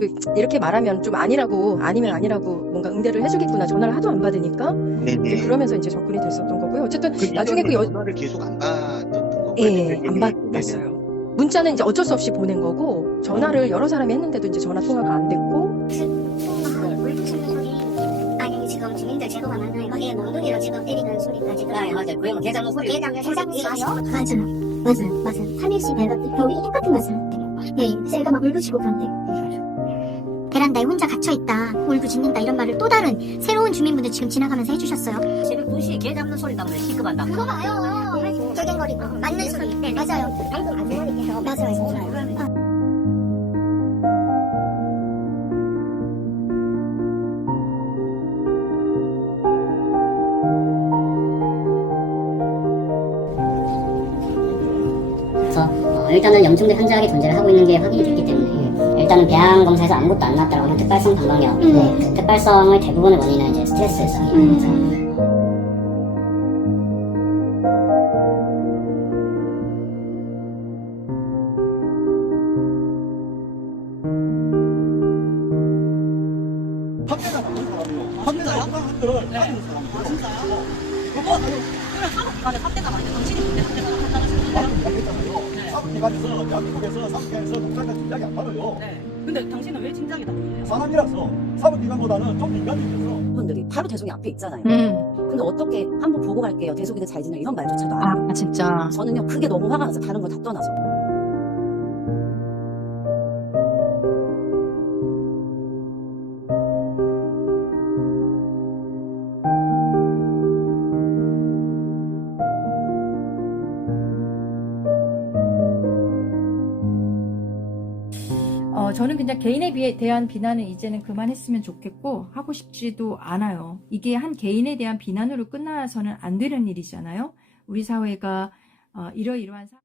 그 이렇게 말하면 좀 아니라고 아니면 아니라고 뭔가 응대를 해주겠구나 전화를 하도 안 받으니까 이제 네네. 그러면서 이제 접근이 됐었던 거고요. 어쨌든 그 나중에 그 여, 전화를 계속 안 받았던 건가요? 예, 안 네네. 받았어요. 문자는 이제 어쩔 수 없이 보낸 거고 전화를 여러 사람이 했는데도 이제 전화 통화가 안 됐고 아니 지금 주민들 제보가 많아요. 거기에 몽둥이로 지금 때리는 소리까지 네, 맞아요. 그러면 개 잡는 소리. 개 잡는 소리요? 맞아, 맞아, 맞아. 3일씩 내가 겨울이 똑같은 맛을. 예, 새가 막 울부짖고 그런데. 베란다에 혼자 갇혀있다, 울부짖는다 이런 말을 또 다른 새로운 주민분들 지금 지나가면서 해주셨어요. 새벽 2시에 개 잡는 소리 나면 시급한다. 그거 봐요. 개갱거리고 맞는 소리. 네, 맞아요. 방금 안정환님께서 맞아요. 그래서 어, 일단은 염증대 현저하게 존재를 하고 있는 게 확인이 됐기 때문에 일단은 배양 검사에서 아무것도 안 나왔다고 하면 특발성 방광염 음. 네, 그 특발성의 대부분의 원인은 이제 스트레스성이에요 음. 나는 사람이요. 판매가 나는 사람들을 따르는 사람이요. 안에 삽대가 많이 당신이 한다는 알겠잖아요. 사업 기관에서 대한민국에서 사업기관에서 독자가 진작이 안 받아요. 네. 근데 당신은 왜 진작이다 그러세요? 사람이라서 사업기관보다는 좀 민간인이라서 분들이 바로 대속이 앞에 있잖아요. 음. 근데 어떻게 한번 보고 갈게요. 대속이들 잘 지내 이런 말조차도 안 해요. 아 진짜 저는요 그게 너무 화가 나서 다른 걸 다 떠나서 어, 저는 그냥 개인에 비해 대한 비난은 이제는 그만했으면 좋겠고 하고 싶지도 않아요. 이게 한 개인에 대한 비난으로 끝나서는 안 되는 일이잖아요. 우리 사회가 어, 이러이러한 사...